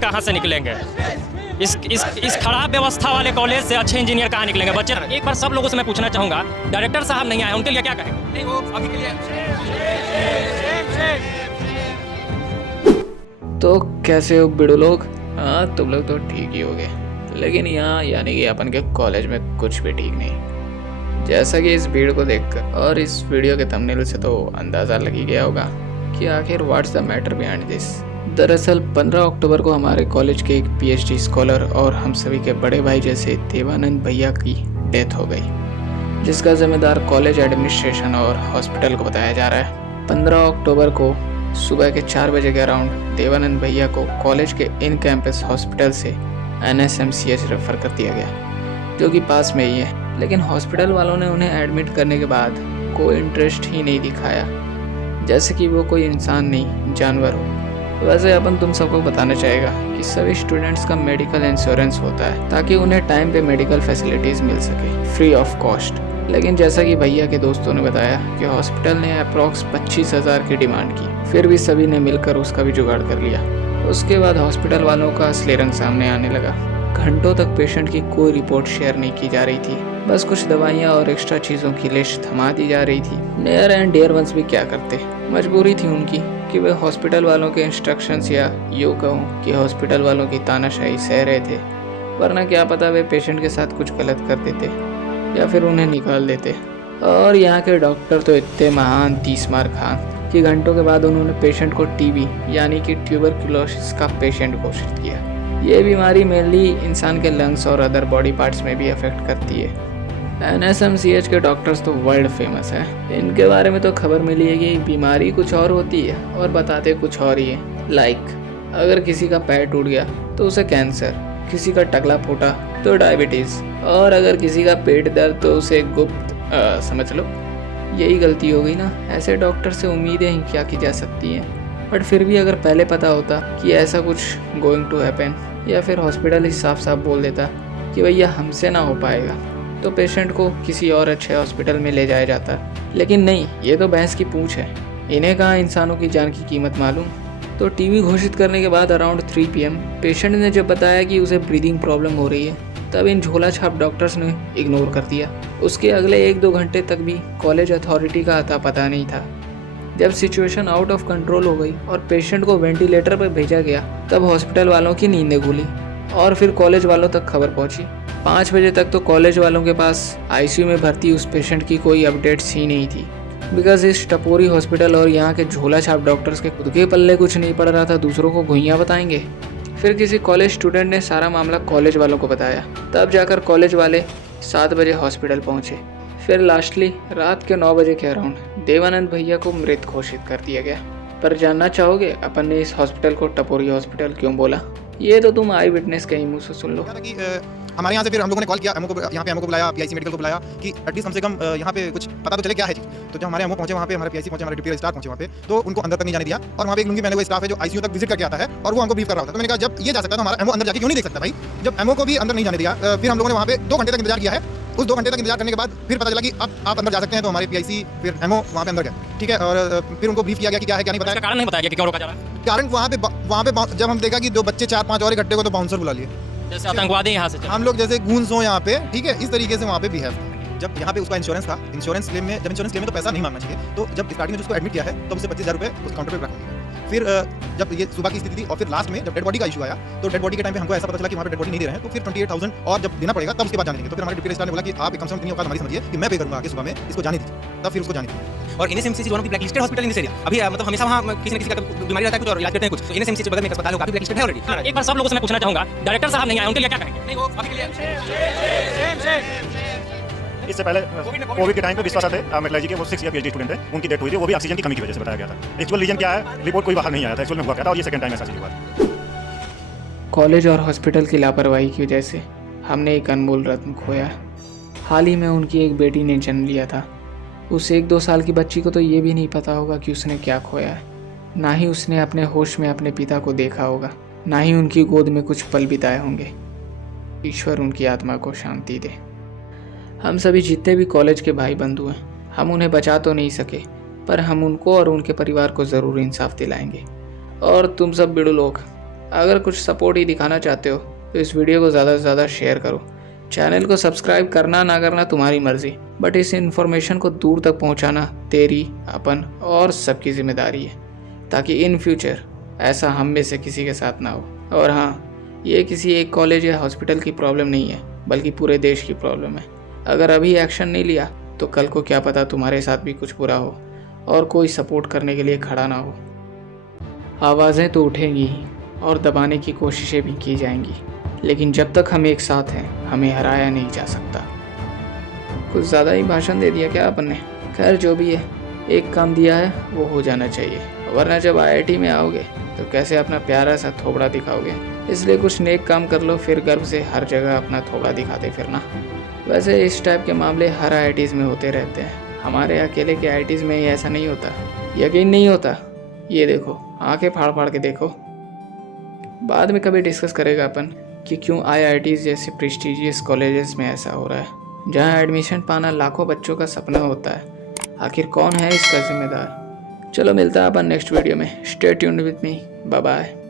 कहाँ से निकलेंगे? इस खराब व्यवस्था वाले कॉलेज से अच्छे इंजीनियर कहाँ निकलेंगे बच्चे? एक बार सब लोगों से मैं पूछना चाहूँगा, डायरेक्टर साहब नहीं आए, उनके लिए क्या कहेंगे? नहीं, वो अभी के लिए तो कैसे हो बिड़ू लोग? हाँ, तुम लोग तो ठीक ही हो गए, लेकिन यहाँ यानी कि अपन के कॉलेज में कुछ भी ठीक नहीं। जैसा कि इस भीड़ को देखकर और इस वीडियो के थंबनेल से तो अंदाज़ा लग ही गया होगा कि आखिर what's the matter behind this. दरअसल 15 अक्टूबर को हमारे कॉलेज के एक पीएचडी स्कॉलर और हम सभी के बड़े भाई जैसे देवानंद भैया की डेथ हो गई, जिसका जिम्मेदार कॉलेज एडमिनिस्ट्रेशन और हॉस्पिटल को बताया जा रहा है। 15 अक्टूबर को सुबह के 4 बजे के अराउंड देवानंद भैया को कॉलेज के इन कैंपस हॉस्पिटल से NSMCH रेफर कर दिया गया, जो कि पास में ही है। लेकिन हॉस्पिटल वालों ने उन्हें एडमिट करने के बाद कोई इंटरेस्ट ही नहीं दिखाया, जैसे कि वो कोई इंसान नहीं जानवर हो। वैसे अपन तुम सबको बताना चाहेगा कि सभी स्टूडेंट्स का मेडिकल इंश्योरेंस होता है ताकि उन्हें टाइम पे मेडिकल फैसिलिटीज़ मिल सके फ्री ऑफ कॉस्ट। लेकिन जैसा कि भैया के दोस्तों ने बताया कि हॉस्पिटल ने अप्रॉक्स 25,000 की डिमांड की, फिर भी सभी ने मिलकर उसका भी जुगाड़ कर लिया। उसके बाद हॉस्पिटल वालों का असली रंग सामने आने लगा। घंटों तक पेशेंट की कोई रिपोर्ट शेयर नहीं की जा रही थी, बस कुछ दवाइयाँ और एक्स्ट्रा चीज़ों की लिस्ट थमा दी जा रही थी। नियर एंड डियर वंस भी क्या करते, मजबूरी थी उनकी कि वे हॉस्पिटल वालों के इंस्ट्रक्शंस या यूँ कहूँ कि हॉस्पिटल वालों की तानाशाही सह रहे थे, वरना क्या पता वे पेशेंट के साथ कुछ गलत कर देते या फिर उन्हें निकाल देते। और यहाँ के डॉक्टर तो इतने महान तीसमार खान कि घंटों के बाद उन्होंने पेशेंट को टीबी यानी कि ट्यूबरक्लोसिस का पेशेंट घोषित किया। ये बीमारी मेनली इंसान के लंग्स और अदर बॉडी पार्ट्स में भी अफेक्ट करती है। NSMCH के डॉक्टर्स तो वर्ल्ड फेमस है। इनके बारे में तो खबर मिली है कि बीमारी कुछ और होती है और बताते कुछ और ही है। लाइक अगर किसी का पैर टूट गया तो उसे कैंसर, किसी का टकला फूटा तो डायबिटीज़, और अगर किसी का पेट दर्द तो उसे गुप्त समझ लो। यही गलती हो गई ना। ऐसे डॉक्टर से उम्मीदें ही क्या की जा सकती हैं। बट फिर भी अगर पहले पता होता कि ऐसा कुछ गोइंग टू हैपन, या फिर हॉस्पिटल ही साफ साफ बोल देता कि भैया हमसे ना हो पाएगा, तो पेशेंट को किसी और अच्छे हॉस्पिटल में ले जाया जाता। लेकिन नहीं, ये तो भैंस की पूंछ है। इन्हें कहाँ इंसानों की जान की कीमत मालूम। तो टीबी घोषित करने के बाद अराउंड 3 PM पेशेंट ने जब बताया कि उसे ब्रीदिंग प्रॉब्लम हो रही है, तब इन झोला छाप डॉक्टर्स ने इग्नोर कर दिया। उसके अगले 1-2 घंटे तक भी कॉलेज अथॉरिटी का अता पता नहीं था। जब सिचुएशन आउट ऑफ कंट्रोल हो गई और पेशेंट को वेंटिलेटर पर भेजा गया, तब हॉस्पिटल वालों की नींदें खुली और फिर कॉलेज वालों तक खबर पहुंची। 5 बजे तक तो कॉलेज वालों के पास ICU में भर्ती उस पेशेंट की कोई अपडेट्स ही नहीं थी, बिकॉज इस टपोरी हॉस्पिटल और यहाँ के झोला छाप डॉक्टर्स के खुद के पल्ले कुछ नहीं पड़ रहा था, दूसरों को घुइयाँ बताएंगे। फिर किसी कॉलेज स्टूडेंट ने सारा मामला कॉलेज वालों को बताया, तब जाकर कॉलेज वाले 7 बजे हॉस्पिटल पहुँचे। फिर लास्टली रात के 9 बजे के अराउंड देवानंद भैया को मृत घोषित कर दिया गया। पर जानना चाहोगे अपन ने इस हॉस्पिटल को टपोरी हॉस्पिटल क्यों बोला? ये तो तुम आई विटनेस के ही मुँह से सुन लो। हमारे यहाँ से फिर हम लोगों ने कॉल किया एमओ को, यहाँ पे एमओ को बुलाया, PIC मेडिकल को बुलाया कि एटलीस्ट कम से कम यहाँ पे कुछ पता तो चले क्या है जी। तो जब हमारे एमओ पहुंचे वहाँ पे, हमारे PIC पहुंचे, हमारे डिप्टी रजिस्ट्रार पहुंचे वहाँ पे, तो उनको अंदर तक नहीं जाने दिया। और वहाँ पे एक लुंगी पहने हुए स्टाफ है जो ICU तक विजिट करके आता है और वो हमको ब्रीफ कर रहा था। तो मैंने कहा जब ये जा सकता है तो हमारा एमओ अंदर जाके क्यों नहीं देख सकता भाई। जब एमओ को भी अंदर नहीं जाने दिया, फिर हम लोगों ने वहाँ पे 2 घंटे तक इंतजार किया है। उस 2 घंटे तक इंतजार करने के बाद फिर पता चला कि अब आप अंदर जा सकते हैं। तो हमारे PIC फिर एमओ वहाँ पे अंदर गए, ठीक है, और फिर उनको ब्रीफ किया गया कि क्या है क्या नहीं बताया। कारण नहीं बताया कि क्यों रोका जा रहा है। कारण वहाँ पे जब हम देखा कि 2 बच्चे 4-5 और इकट्ठे को, तो बाउंसर बुला लिए, जैसे आतंकवादी यहाँ से हम लोग जैसे गूंज हो यहाँ पे, ठीक है, इस तरीके से वहाँ पे बिहेव। जब यहाँ पे उसका इंश्योरेंस था, इंश्योरेंस क्लेम में तो पैसा नहीं मांगना चाहिए। तो जब स्टार्टिंग में उसको एडमिट किया है तो उसे 25,000 रुपये उस काउंटर पे रखा गया। फिर जब ये सुबह की स्थिति थी और फिर लास्ट में जब डेड बॉडी का इशू आया, तो डेड बॉडी के टाइम पे हमको ऐसा पता चला कि वहाँ पे डेड बॉडी नहीं दे रहे हैं। तो फिर 28,000 और जब देना पड़ेगा तब उसके बाद जाने देंगे। तो फिर हमारे डिप्टी रजिस्ट्रार ने बोला कि आप एक कम से कम इतनी औकात हमारी समझिए कि मैं पे करूँगा आगे सुबह में, इसको जाने दीजिए। तब फिर उसको जाने दीजिए। और NSMCH one of the blacklisted hospital in this area. अभी मतलब हमेशा वहाँ किसी न किसी का बीमारी रहता है कुछ और इलाज करते हैं कुछ। तो NSMCH बगल में एक अस्पताल है, काफी ब्लैकलिस्टेड है ऑलरेडी। एक बार सब लोगों से मैं पूछना चाहूँगा, डायरेक्टर साहब नहीं आए, उनके लिए क्या कहेंगे? नहीं, वो अभी के लिए इससे पहले कोविड के टाइम पे विश्वास थे मेडिकल के वो 6 ईयर PhD स्टूडेंट है, उनकी डेथ हुई थी, वो भी ऑक्सीजन की कमी की वजह से बताया गया था। एक्चुअल रीजन क्या है, रिपोर्ट कोई बाहर नहीं आया था एक्चुअल में हुआ क्या था, और ये सेकंड टाइम ऐसा चीज हुआ। कॉलेज और हॉस्पिटल की लापरवाही की वजह से हमने एक अनमोल रत्न खोया। हाल ही में उनकी एक बेटी ने जन्म लिया था। उस 1-2 साल की बच्ची को तो ये भी नहीं पता होगा कि उसने क्या खोया है। ना ही उसने अपने होश में अपने पिता को देखा होगा, ना ही उनकी गोद में कुछ पल बिताए होंगे। ईश्वर उनकी आत्मा को शांति दे। हम सभी जितने भी कॉलेज के भाई बंधु हैं, हम उन्हें बचा तो नहीं सके, पर हम उनको और उनके परिवार को ज़रूर इंसाफ दिलाएंगे। और तुम सब बिड़ू लोग अगर कुछ सपोर्ट ही दिखाना चाहते हो तो इस वीडियो को ज़्यादा से ज़्यादा शेयर करो। चैनल को सब्सक्राइब करना ना करना तुम्हारी मर्जी, बट इस इन्फॉर्मेशन को दूर तक पहुंचाना तेरी, अपन और सबकी जिम्मेदारी है, ताकि इन फ्यूचर ऐसा हम में से किसी के साथ ना हो। और हाँ, ये किसी एक कॉलेज या हॉस्पिटल की प्रॉब्लम नहीं है, बल्कि पूरे देश की प्रॉब्लम है। अगर अभी एक्शन नहीं लिया तो कल को क्या पता तुम्हारे साथ भी कुछ बुरा हो और कोई सपोर्ट करने के लिए खड़ा ना हो। आवाज़ें तो उठेंगी और दबाने की कोशिशें भी की जाएंगी, लेकिन जब तक हम एक साथ हैं हमें हराया नहीं जा सकता। कुछ ज़्यादा ही भाषण दे दिया क्या अपन ने? खैर जो भी है, एक काम दिया है वो हो जाना चाहिए, वरना जब IIT में आओगे तो कैसे अपना प्यारा सा थोबड़ा दिखाओगे। इसलिए कुछ नेक काम कर लो, फिर गर्व से हर जगह अपना थोबड़ा दिखाते फिरना। वैसे इस टाइप के मामले हर IITs में होते रहते हैं, हमारे अकेले के IITs में ही ऐसा नहीं होता। यकीन नहीं होता? ये देखो, आंखें फाड़ फाड़ के देखो। बाद में कभी डिस्कस करेगा अपन कि क्यों IITs जैसे प्रेस्टिजियस कॉलेजेस में ऐसा हो रहा है, जहां एडमिशन पाना लाखों बच्चों का सपना होता है। आखिर कौन है इसका जिम्मेदार? चलो मिलता है अपन नेक्स्ट वीडियो में। Stay tuned with me, bye bye.